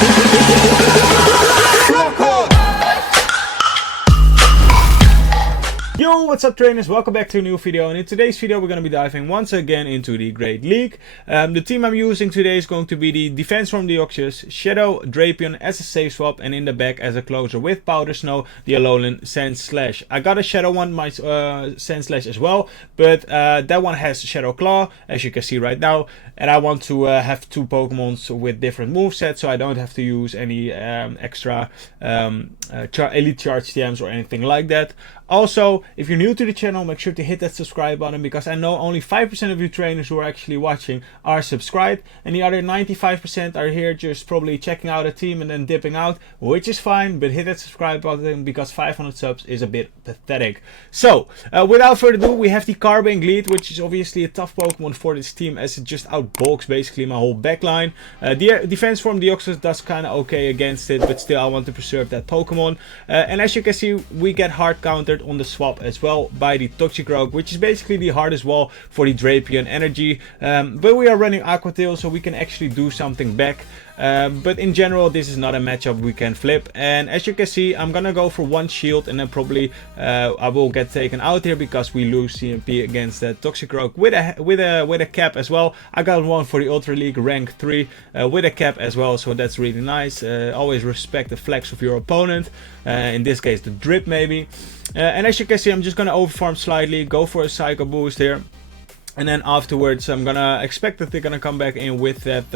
Yo, what's up trainers, welcome back to a new video, and in today's video we're going to be diving once again into the Great League. The team I'm using today is going to be the Defense from the Oxus, Shadow, Drapion as a safe swap, and in the back as a closer with Powder Snow, the Alolan SANDSLASH. I got a Shadow one, my SANDSLASH as well, but that one has Shadow Claw, as you can see right now, and I want to have two Pokemons with different movesets, so I don't have to use any extra Elite Charge TMs or anything like that. Also, if you're new to the channel, make sure to hit that subscribe button, because I know only 5% of you trainers who are actually watching are subscribed, and the other 95% are here just probably checking out a team and then dipping out, which is fine, but hit that subscribe button because 500 subs is a bit pathetic. So, without further ado, we have the Carbon Lead, which is obviously a tough Pokemon for this team as it just outbulks basically my whole backline. The Defense from the Oxus does kind of okay against it, but still I want to preserve that Pokemon. And as you can see, we get hard countered on the swap as well by the Toxicroak, which is basically the hardest wall for the Drapion energy, but we are running Aqua Tail, so we can actually do something back. But in general, this is not a matchup we can flip, and as you can see, I'm gonna go for one shield, and then probably I will get taken out here because we lose CMP against that Toxicroak with a cap as well. I got one for the Ultra League rank 3 with a cap as well, so that's really nice. Always respect the flex of your opponent, in this case the drip maybe. And as you can see, I'm just gonna overfarm slightly, go for a Psycho Boost here. And then afterwards, I'm gonna expect that they're gonna come back in with that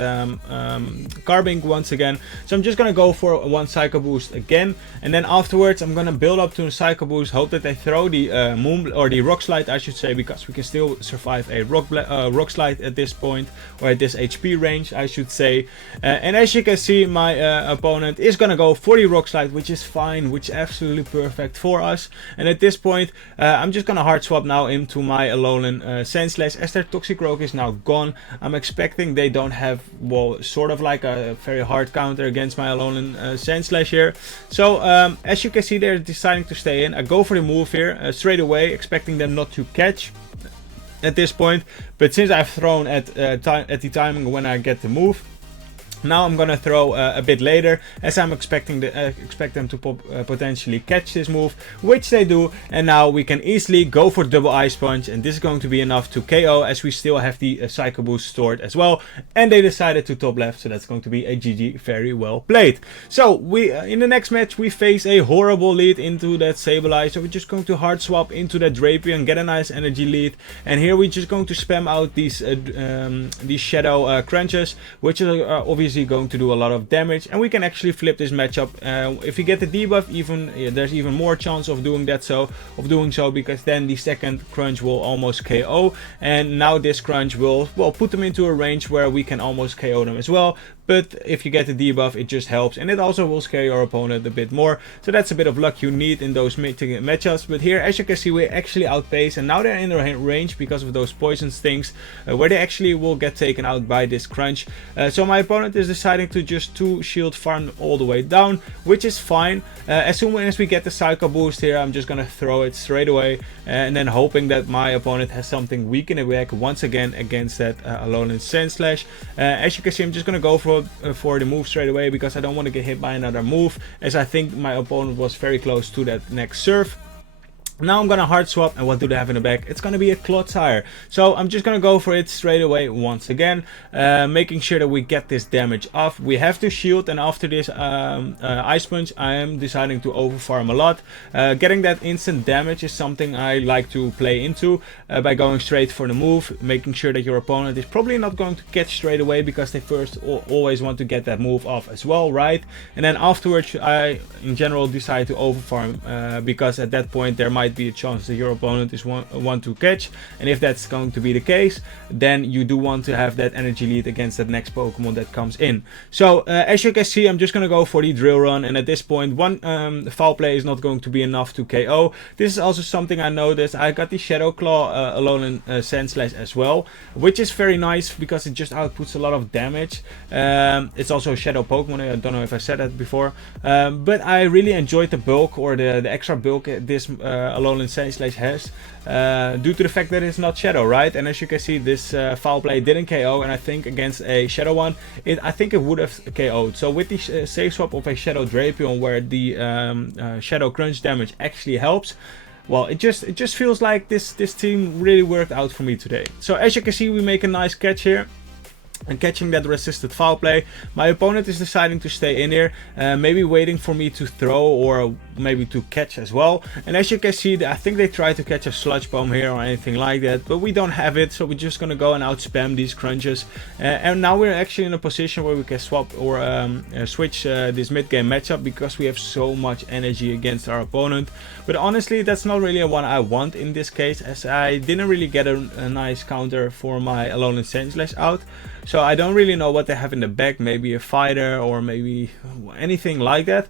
Carbink once again. So I'm just gonna go for one Psycho Boost again, and then afterwards I'm gonna build up to a Psycho Boost. Hope that they throw the Moon or the Rock Slide, I should say, because we can still survive a Rock Slide at this point, or at this HP range, I should say. And as you can see, my opponent is gonna go for the Rock Slide, which is fine, which is absolutely perfect for us. And at this point, I'm just gonna hard swap now into my Alolan SANDSLASH. As their Toxicroak is now gone, I'm expecting they don't have, well, sort of like a very hard counter against my Alolan SANDSLASH here. So as you can see, they're deciding to stay in. I go for the move here straight away, expecting them not to catch at this point. But since I've thrown at the timing when I get the move, now I'm gonna throw a bit later, as I'm expect them to potentially catch this move, which they do, and now we can easily go for double Ice Punch, and this is going to be enough to KO, as we still have the Psycho Boost stored as well, and they decided to top left, so that's going to be a GG. Very well played. So we in the next match we face a horrible lead into that Sableye, so we're just going to hard swap into that Drapion, get a nice energy lead, and here we're just going to spam out these Shadow Crunches, which are obviously going to do a lot of damage, and we can actually flip this matchup. If we get the debuff, there's even more chance of doing so, because then the second crunch will almost KO, and now this crunch will, well, put them into a range where we can almost KO them as well. But if you get the debuff, it just helps, and it also will scare your opponent a bit more. So that's a bit of luck you need in those matchups. But here, as you can see, we actually outpace, and now they're in the range because of those poison stings, where they actually will get taken out by this crunch. So my opponent is deciding to just 2 shield farm all the way down, which is fine. As soon as we get the Psycho Boost here, I'm just gonna throw it straight away, and then hoping that my opponent has something weak in the back once again against that Alolan SANDSLASH. As you can see, I'm just gonna go for the move straight away, because I don't want to get hit by another move, as I think my opponent was very close to that next surf. Now I'm gonna hard swap, and what do they have in the back? It's gonna be a Clodsire. So I'm just gonna go for it straight away once again, making sure that we get this damage off. We have to shield, and after this Ice Punch, I am deciding to overfarm a lot. Getting that instant damage is something I like to play into by going straight for the move, making sure that your opponent is probably not going to catch straight away, because they first always want to get that move off as well, right? And then afterwards, I in general decide to overfarm, because at that point there might be a chance that your opponent is want to catch, and if that's going to be the case, then you do want to have that energy lead against that next Pokemon that comes in. So as you can see, I'm just gonna go for the Drill Run, and at this point one foul play is not going to be enough to KO. This is also something I noticed. I got the Shadow Claw Alolan SANDSLASH as well, which is very nice because it just outputs a lot of damage. It's also a Shadow Pokemon, I don't know if I said that before, but I really enjoyed the bulk, or the extra bulk this Alolan SANDSLASH has, due to the fact that it's not Shadow, right? And as you can see, this foul play didn't KO, and I think against a Shadow one, I think it would have KO'd. So with the safe swap of a Shadow Drapion, where the Shadow crunch damage actually helps, well, it just feels like this team really worked out for me today. So as you can see, we make a nice catch here. And catching that resisted foul play. My opponent is deciding to stay in here, maybe waiting for me to throw or maybe to catch as well. And as you can see, I think they try to catch a sludge bomb here or anything like that, but we don't have it, so we're just gonna go and out spam these crunches. And now we're actually in a position where we can swap or switch this mid game matchup, because we have so much energy against our opponent. But honestly, that's not really one I want in this case, as I didn't really get a nice counter for my Alolan SANDSLASH out. So I don't really know what they have in the back, maybe a fighter or maybe anything like that.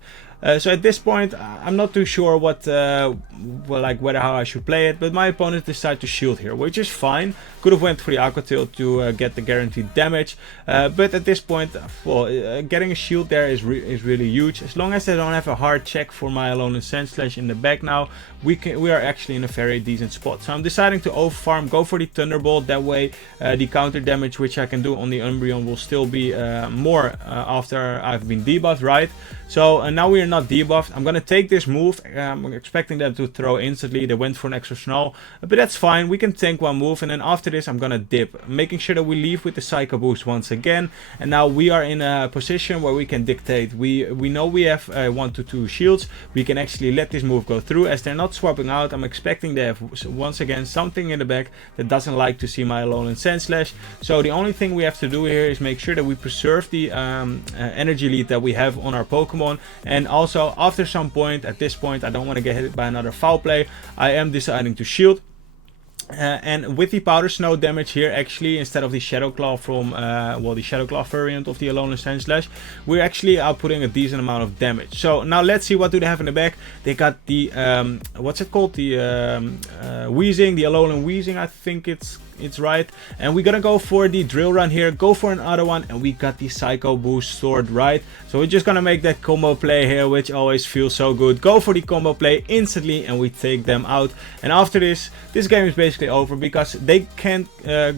So at this point, I'm not too sure what, how I should play it, but my opponent decided to shield here, which is fine. Could have went for the Aqua Tail to get the guaranteed damage, but at this point, well, getting a shield there is really huge. As long as they don't have a hard check for my Alolan SANDSLASH in the back now, we are actually in a very decent spot. So I'm deciding to overfarm, go for the Thunderbolt. That way, the counter damage which I can do on the Umbreon will still be more after I've been debuffed, right? So now we are not debuffed. I'm gonna take this move. I'm expecting them to throw instantly. They went for an extra Snow, but that's fine. We can tank one move, and then after this I'm gonna dip, making sure that we leave with the Psycho Boost once again. And now we are in a position where we can dictate. We know we have 1 to 2 shields. We can actually let this move go through, as they're not swapping out. I'm expecting they have once again something in the back that doesn't like to see my Alolan SANDSLASH. So the only thing we have to do here is make sure that we preserve the energy lead that we have on our Pokemon. And also, after some point, at this point, I don't want to get hit by another foul play. I am deciding to shield. And with the Powder Snow damage here, actually, instead of the Shadow Claw from, the Shadow Claw variant of the Alolan SANDSLASH, we're actually outputting a decent amount of damage. So now let's see what do they have in the back. They got the, what's it called? The Wheezing, the Alolan Wheezing, I think it's right. And we're gonna go for the Drill Run here, go for another one, and we got the Psycho Boost stored, right? So we're just gonna make that combo play here, which always feels so good. Go for the combo play instantly, and we take them out. And after this game is basically over, because they can't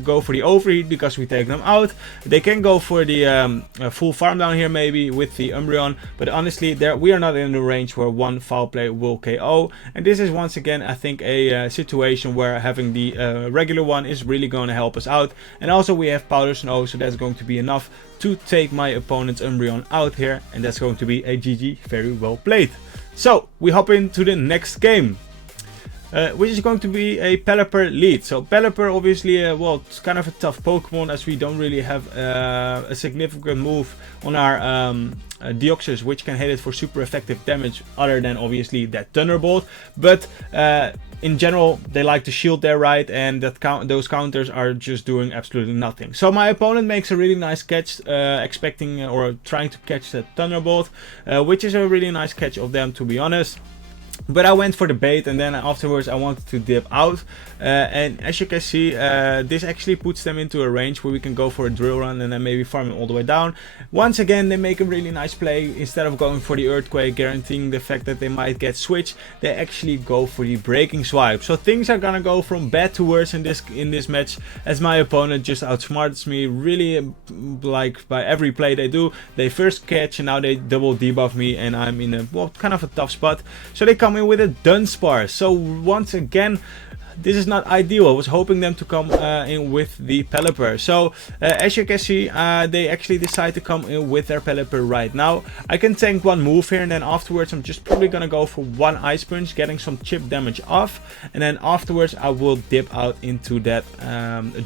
go for the overheat because we take them out. They can go for the full farm down here maybe with the Umbreon, but honestly, we are not in the range where one foul play will KO. And this is once again, I think, a situation where having the regular one is really going to help us out. And also we have Powder Snow, so that's going to be enough to take my opponent's Umbreon out here, and that's going to be a GG. Very well played. So we hop into the next game, which is going to be a Pelipper lead. So Pelipper, obviously, well, it's kind of a tough Pokemon, as we don't really have a significant move on our Deoxys, which can hit it for super effective damage, other than obviously that Thunderbolt. But in general, they like to shield there, right? And those counters are just doing absolutely nothing. So my opponent makes a really nice catch, expecting or trying to catch that Thunderbolt, which is a really nice catch of them, to be honest. But I went for the bait, and then afterwards I wanted to dip out, and as you can see, this actually puts them into a range where we can go for a Drill Run and then maybe farm it all the way down. Once again, they make a really nice play. Instead of going for the Earthquake, guaranteeing the fact that they might get switched, they actually go for the Breaking Swipe. So things are gonna go from bad to worse in this match, as my opponent just outsmarts me really, like, by every play they do. They first catch, and now they double debuff me, and I'm in a, well, kind of a tough spot. So they come in with a Dunsparce. So once again, this is not ideal. I was hoping them to come in with the Pelipper. So as you can see, they actually decide to come in with their Pelipper right now. I can tank one move here, and then afterwards I'm just probably gonna go for one Ice Punch, getting some chip damage off, and then afterwards I will dip out into that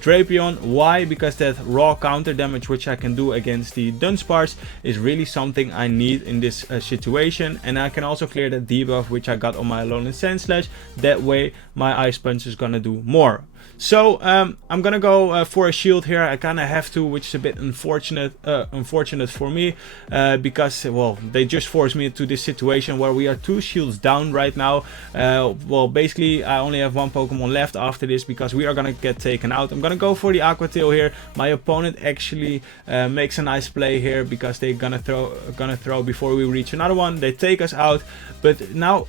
Drapion. Why? Because that raw counter damage which I can do against the Dunsparce is really something I need in this situation, and I can also clear that debuff which I got on my Alolan SANDSLASH. That way my Ice Punch is gonna do more. So I'm gonna go for a shield here. I kind of have to, which is a bit unfortunate for me, because, well, they just forced me into this situation where we are 2 shields down right now. Well, basically I only have 1 Pokemon left after this, because we are gonna get taken out. I'm gonna go for the Aqua Tail here. My opponent actually makes a nice play here, because they're gonna throw before we reach another one. They take us out, but now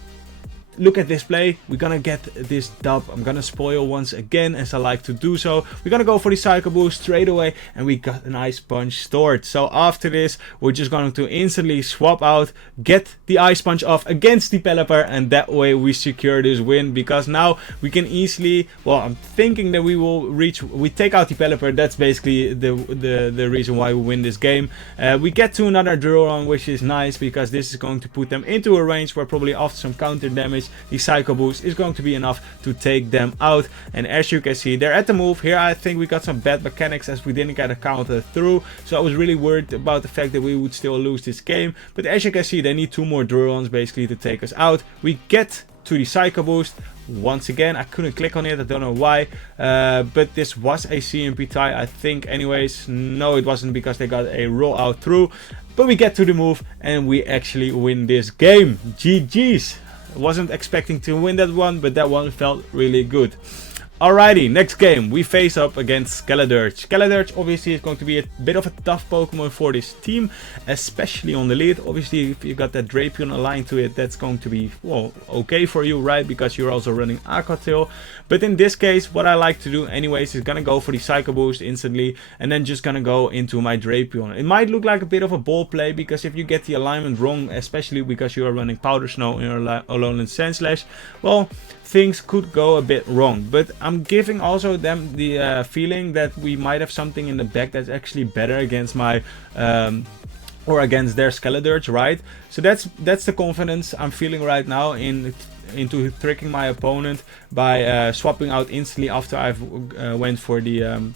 look at this play. We're gonna get this dub. I'm gonna spoil once again, as I like to do so. We're gonna go for the Psycho Boost straight away, and we got an Ice Punch stored. So after this, we're just going to instantly swap out, get the Ice Punch off against the Pelipper, and that way we secure this win, because now we can easily, well, I'm thinking that we will reach, we take out the Pelipper. That's basically the reason why we win this game. We get to another drill run, which is nice, because this is going to put them into a range where probably after some counter damage, the Psycho Boost is going to be enough to take them out. And as you can see, they're at the move. Here I think we got some bad mechanics, as we didn't get a counter through, so I was really worried about the fact that we would still lose this game. But as you can see, they need 2 more drill runs basically to take us out. We get to the Psycho Boost. Once again, I couldn't click on it, I don't know why, but this was a CMP tie, I think. Anyways, no, it wasn't, because they got a roll out through. But we get to the move, and we actually win this game. GG's. Wasn't expecting to win that one, but that one felt really good. Alrighty, next game, we face up against Skeledirge. Skeledirge obviously is going to be a bit of a tough Pokemon for this team, especially on the lead. Obviously, if you got that Drapion aligned to it, that's going to be, well, okay for you, right? Because you're also running Aqua Tail. But in this case, what I like to do anyways is gonna go for the Psycho Boost instantly, and then just gonna go into my Drapion. It might look like a bit of a ball play, because if you get the alignment wrong, especially because you are running Powder Snow in your Alolan SANDSLASH, well, things could go a bit wrong. But I'm giving also them the feeling that we might have something in the back that's actually better against my or against their Skeledirge, right? So that's the confidence I'm feeling right now into tricking my opponent by swapping out instantly after I've went for the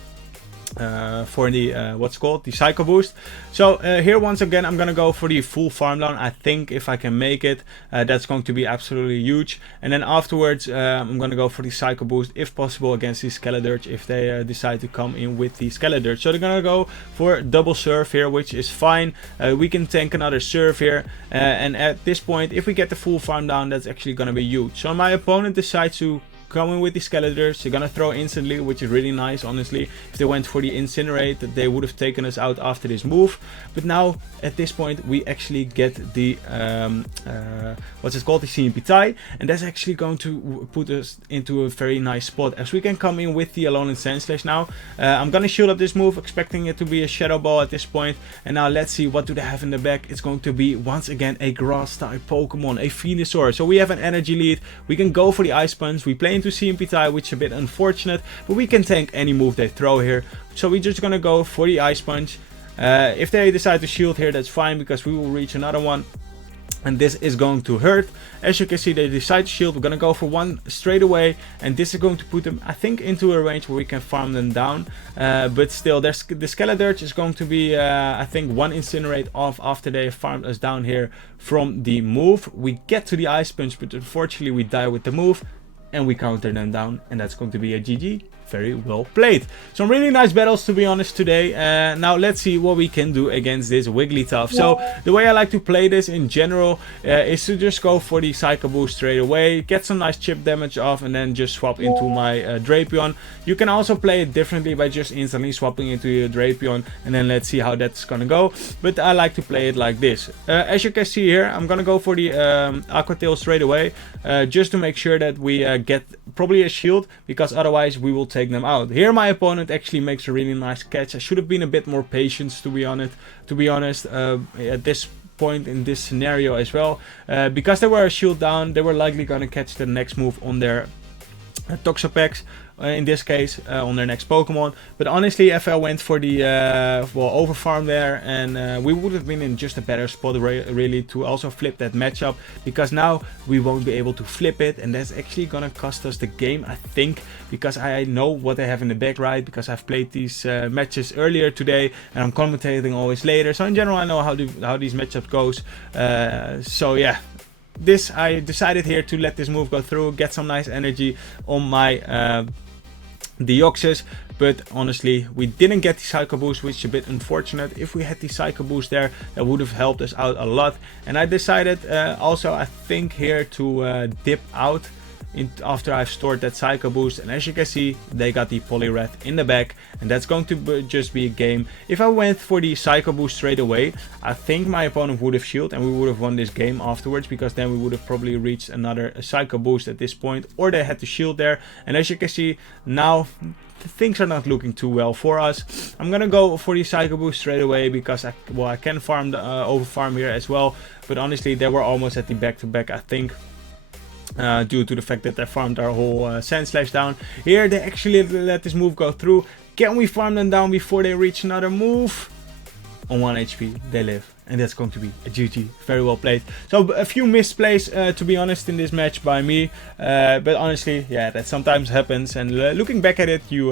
what's called the Psycho Boost. So here once again I'm gonna go for the full farm down. I think if I can make it, that's going to be absolutely huge. And then afterwards I'm gonna go for the Psycho Boost if possible against the Skeledirge, if they decide to come in with the Skeledirge. So they're gonna go for double surf here, which is fine. We can tank another surf here, and at this point, if we get the full farm down, that's actually gonna be huge. So my opponent decides to coming with the Skeledirge. They're gonna throw instantly, which is really nice, honestly. If they went for the Incinerate, they would have taken us out after this move. But now, at this point, we actually get the, what's it called, the CMP tie. And that's actually going to put us into a very nice spot, as we can come in with the Alolan SANDSLASH now. I'm gonna shield up this move, expecting it to be a Shadow Ball at this point. And now let's see, what do they have in the back? It's going to be, once again, a Grass-type Pokemon, a Venusaur. So we have an energy lead. We can go for the Ice Punch. We play into CMP tie, which is a bit unfortunate, but we can tank any move they throw here. So we're just gonna go for the Ice Punch. If they decide to shield here, that's fine, because we will reach another one, and this is going to hurt. As you can see, they decide to shield. We're gonna go for one straight away, and this is going to put them, I think, into a range where we can farm them down. But still, the Skeledirge is going to be, I think, one Incinerate off after they farmed us down here from the move. We get to the Ice Punch, but unfortunately we die with the move, and we counter them down, and that's going to be a GG. Very well played. Some really nice battles, to be honest, today. Now let's see what we can do against this Wigglytuff. So the way I like to play this in general is to just go for the Psycho Boost straight away, get some nice chip damage off, and then just swap into my Drapion. You can also play it differently by just instantly swapping into your Drapion, and then let's see how that's gonna go. But I like to play it like this. As you can see here, I'm gonna go for the Aqua Tail straight away, just to make sure that we get probably a shield, because otherwise we will take them out. Here my opponent actually makes a really nice catch. I should have been a bit more patient, to be honest, at this point in this scenario as well, because they were a shield down. They were likely gonna catch the next move on their Toxapex, in this case, on their next Pokemon. But honestly, if I went for the over farm there, and we would have been in just a better spot really to also flip that matchup, because now we won't be able to flip it, and that's actually gonna cost us the game, I think, because I know what they have in the back, right? Because I've played these matches earlier today, and I'm commentating always later, so in general I know how these matchups goes. So yeah, I decided here to let this move go through, get some nice energy on my Deoxys, but honestly we didn't get the Psycho Boost, which is a bit unfortunate. If we had the Psycho Boost there, that would have helped us out a lot. And I decided also, I think, here to dip out after I've stored that Psycho Boost, and as you can see, they got the Poliwrath in the back, and that's going to just be a game. If I went for the Psycho Boost straight away, I think my opponent would have shielded and we would have won this game afterwards, because then we would have probably reached another Psycho Boost at this point, or they had to shield there. And as you can see, now things are not looking too well for us. I'm gonna go for the Psycho Boost straight away because I can farm the over farm here as well, but honestly they were almost at the back-to-back, I think. Due to the fact that they farmed our whole SANDSLASH down. Here they actually let this move go through. Can we farm them down before they reach another move? On 1 HP they live, and that's going to be a GG. Very well played. So a few misplays to be honest in this match by me, but honestly, yeah, that sometimes happens, and looking back at it, you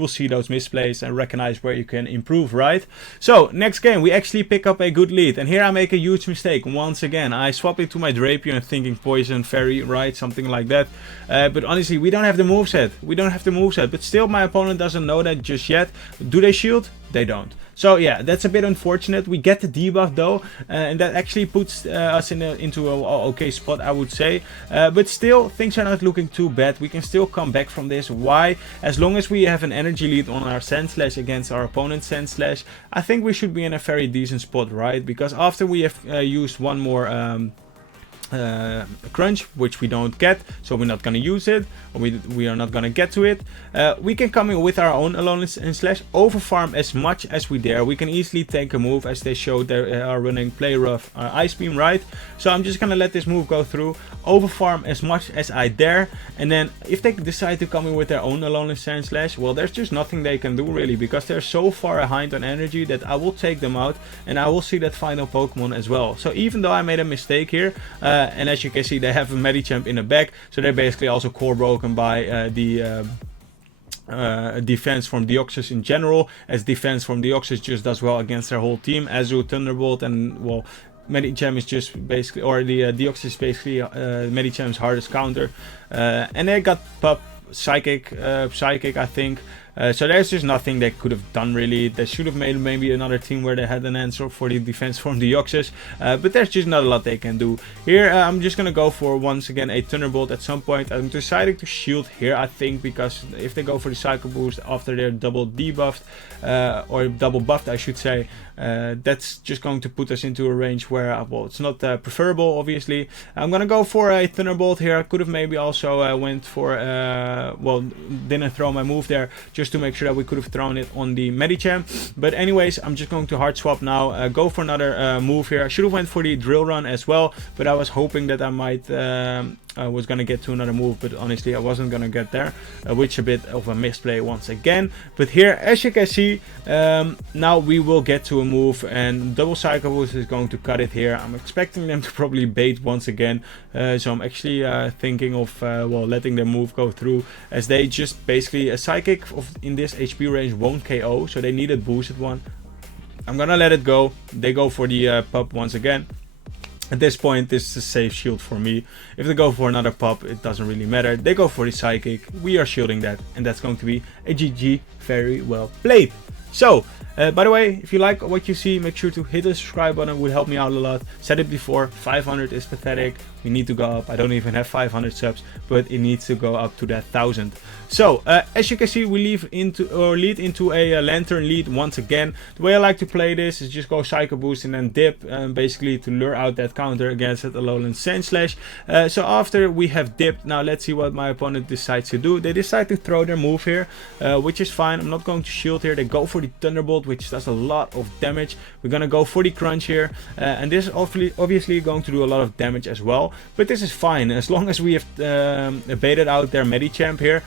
will see those misplays and recognize where you can improve, right? So next game we actually pick up a good lead, and here I make a huge mistake once again. I swap it to my Drapion thinking poison fairy, right, something like that, but honestly we don't have the moveset, but still my opponent doesn't know that just yet. Do they shield? They don't. So yeah, that's a bit unfortunate. We get the debuff though, and that actually puts us into a okay spot, I would say. But still, things are not looking too bad. We can still come back from this. Why? As long as we have an energy lead on our SANDSLASH against our opponent's SANDSLASH, I think we should be in a very decent spot, right? Because after we have used one more crunch, which we don't get, so we're not going to use it, or we are not going to get to it, we can come in with our own alone and slash, over farm as much as we dare. We can easily take a move, as they showed they are running play rough ice beam, right? So I'm just going to let this move go through, over farm as much as I dare, and then if they decide to come in with their own alone and SANDSLASH, well, there's just nothing they can do really, because they're so far behind on energy that I will take them out, and I will see that final Pokemon as well. So even though I made a mistake here, and as you can see, they have a Medicham in the back, so they're basically also core broken by the defense from Deoxys in general, as defense from Deoxys just does well against their whole team. Azu, Thunderbolt, and well, Medicham is just basically, or the Deoxys is basically Medicham's hardest counter, and they got Pup, Psychic, I think. So there's just nothing they could have done really. They should have made maybe another team where they had an answer for the defense from the Deoxys, but there's just not a lot they can do. Here I'm just gonna go for once again a Thunderbolt at some point. I'm deciding to shield here, I think, because if they go for the Psycho Boost after they're double debuffed, or double buffed I should say, that's just going to put us into a range where, well, it's not preferable obviously. I'm gonna go for a Thunderbolt here. I could have maybe also went for, well, didn't throw my move there, just to make sure that we could have thrown it on the Medicham. But anyways, I'm just going to hard swap now, go for another move here. I should have went for the Drill Run as well, but I was hoping that I might was gonna get to another move, but honestly I wasn't gonna get there, which a bit of a misplay once again. But here, as you can see, now we will get to a move, and double Psycho Boost is going to cut it here. I'm expecting them to probably bait once again, so I'm actually thinking of well, letting their move go through, as they just basically, a Psychic in this HP range won't KO, so they needed boosted one. I'm gonna let it go. They go for the Pup once again. At this point, this is a safe shield for me. If they go for another Pup, it doesn't really matter. They go for the Psychic. We are shielding that, and that's going to be a GG. Very well played. So, by the way, if you like what you see, make sure to hit the subscribe button. It would help me out a lot. Said it before, 500 is pathetic. We need to go up. I don't even have 500 subs, but it needs to go up to that 1000. So, as you can see, we lead into a Lantern lead once again. The way I like to play this is just go Psycho Boost and then dip, basically to lure out that counter against that Alolan SANDSLASH. So after we have dipped, now let's see what my opponent decides to do. They decide to throw their move here, which is fine. I'm not going to shield here. They go for the Thunderbolt, which does a lot of damage. We're gonna go for the Crunch here, and this is obviously going to do a lot of damage as well. But this is fine, as long as we have baited out their Medicham here.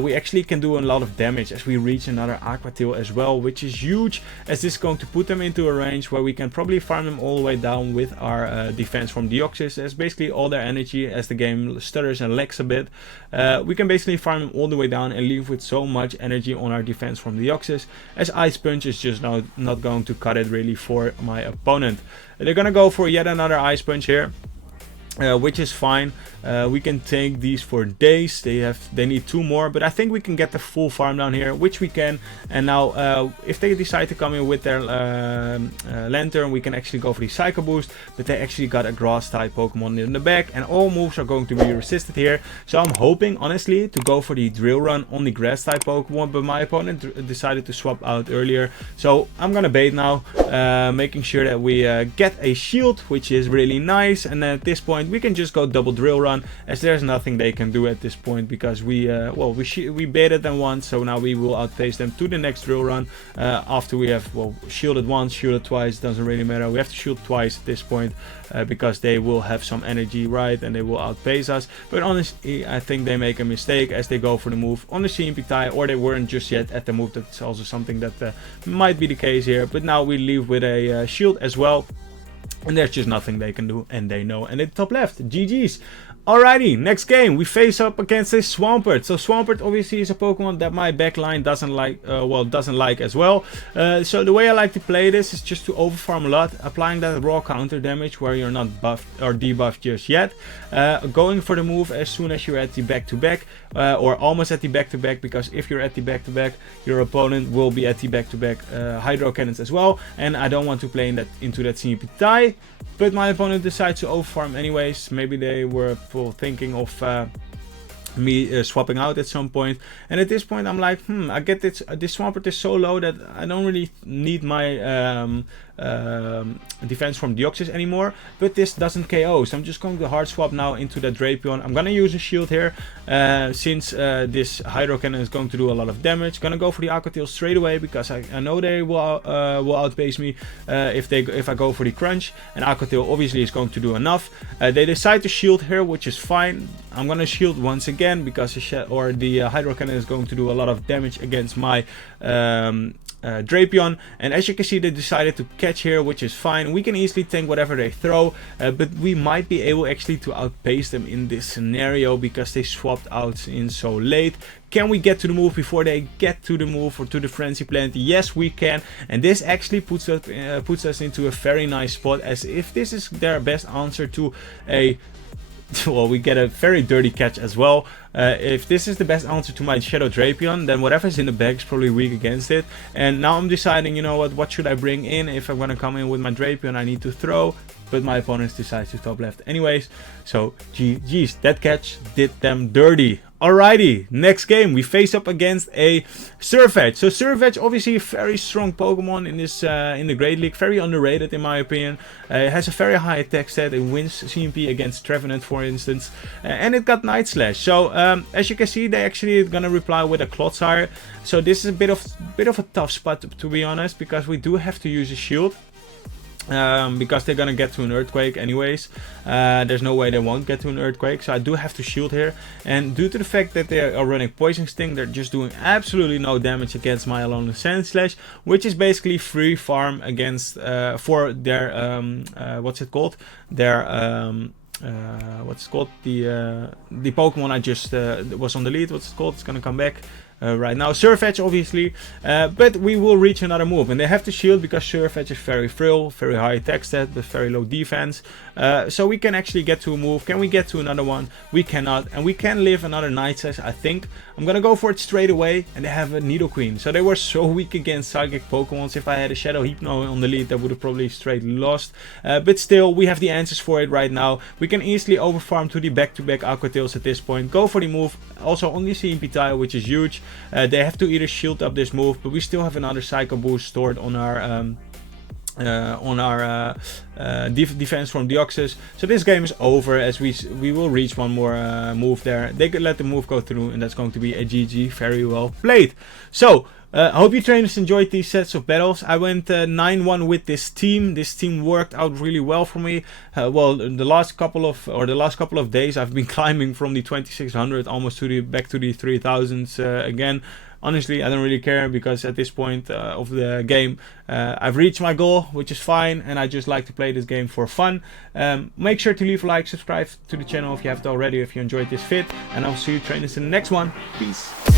We actually can do a lot of damage as we reach another Aqua Tail as well, which is huge, as this is going to put them into a range where we can probably farm them all the way down with our defense from Deoxys, as basically all their energy, as the game stutters and lags a bit. We can basically farm them all the way down and leave with so much energy on our defense from Deoxys, as Ice Punch is just not going to cut it really for my opponent. They're gonna go for yet another Ice Punch here. which is fine. We can take these for days. They need 2 more, but I think we can get the full farm down here, which we can. And now if they decide to come in with their lantern, we can actually go for the Psycho Boost, but they actually got a grass type Pokemon in the back, and all moves are going to be resisted here. So I'm hoping honestly to go for the Drill Run on the grass type Pokemon, but my opponent decided to swap out earlier, so I'm gonna bait now, making sure that we get a shield, which is really nice. And then at this point we can just go double Drill Run, as there's nothing they can do at this point, because we baited them once, so now we will outpace them to the next Drill Run. After we have shielded once, shielded twice, doesn't really matter. We have to shield twice at this point, because they will have some energy, right, and they will outpace us. But honestly, I think they make a mistake as they go for the move on the CMP tie, or they weren't just yet at the move. That's also something that might be the case here. But now we leave with a shield as well. And there's just nothing they can do, and they know. And at the top left, GG's. Alrighty, next game, we face up against a Swampert. So Swampert obviously is a Pokemon that my backline doesn't like as well. So the way I like to play this is just to overfarm a lot, applying that raw counter damage where you're not buffed or debuffed just yet. Going for the move as soon as you're at the back-to-back, or almost at the back-to-back, because if you're at the back-to-back, your opponent will be at the back-to-back Hydro Cannons as well. And I don't want to play into that CP tie. But my opponent decides to overfarm anyways. Maybe they were thinking of me swapping out at some point, and at this point I'm like, I get this Swampert is so low that I don't really need my defense from Deoxys anymore, but this doesn't KO, so I'm just going to hard swap now into the Drapion. I'm gonna use a shield here, since this Hydro Cannon is going to do a lot of damage. Gonna go for the Aqua Tail straight away, because I know they will outpace me if I go for the Crunch, and Aqua Tail obviously is going to do enough. They decide to shield here, which is fine. I'm gonna shield once again, because the Hydro Cannon is going to do a lot of damage against my Drapion, and as you can see they decided to catch here, which is fine. We can easily tank whatever they throw, but we might be able actually to outpace them in this scenario because they swapped out in so late. Can we get to the move before they get to the move or to the Frenzy Plant? Yes, we can, and this actually puts us into a very nice spot, as if this is their best answer to a well, we get a very dirty catch as well. If this is the best answer to my Shadow Drapion, then whatever's in the bag is probably weak against it. And now I'm deciding, you know what should I bring in? If I'm gonna come in with my Drapion, I need to throw, but my opponent decides to top left anyways. So GG's, that catch did them dirty. Alrighty, next game we face up against a Surfetch. So Surfetch, obviously a very strong Pokemon in this in the Great League, very underrated in my opinion. It has a very high attack stat, it wins CMP against Trevenant for instance, and it got Night Slash. So as you can see, they actually gonna reply with a Clodsire. So this is a bit of a tough spot to be honest, because we do have to use a shield. Because they're gonna get to an Earthquake anyways. There's no way they won't get to an Earthquake, so I do have to shield here. And due to the fact that they are running Poison Sting, they're just doing absolutely no damage against my Alolan SANDSLASH, which is basically free farm against for their what's it called? Their what's it called? The Pokemon I just was on the lead. What's it called? It's gonna come back. Right now, Surfetch obviously, but we will reach another move, and they have to shield because Surfetch is very frail, very high attack stat, but very low defense. So we can actually get to a move. Can we get to another one? We cannot, and we can live another Night Slash, I think. I'm gonna go for it straight away, and they have a Nidoqueen. So they were so weak against Psychic Pokemons. If I had a Shadow Hypno on the lead, that would have probably straight lost. But still, we have the answers for it right now. We can easily overfarm to the back-to-back Aqua Tails at this point. Go for the move, also on the CMP tile, which is huge. They have to either shield up this move, but we still have another Psycho Boost stored on our defense from Deoxys. So this game is over, as we will reach one more move there. They could let the move go through, and that's going to be a GG. Very well played. So I hope you trainers enjoyed these sets of battles. I went 9-1 with this team. This team worked out really well for me. Well, the last couple of days, I've been climbing from the 2600 almost to back to the 3000s again. Honestly, I don't really care, because at this point of the game, I've reached my goal, which is fine, and I just like to play this game for fun. Make sure to leave a like, subscribe to the channel if you haven't already, if you enjoyed this vid, and I'll see you trainers in the next one. Peace.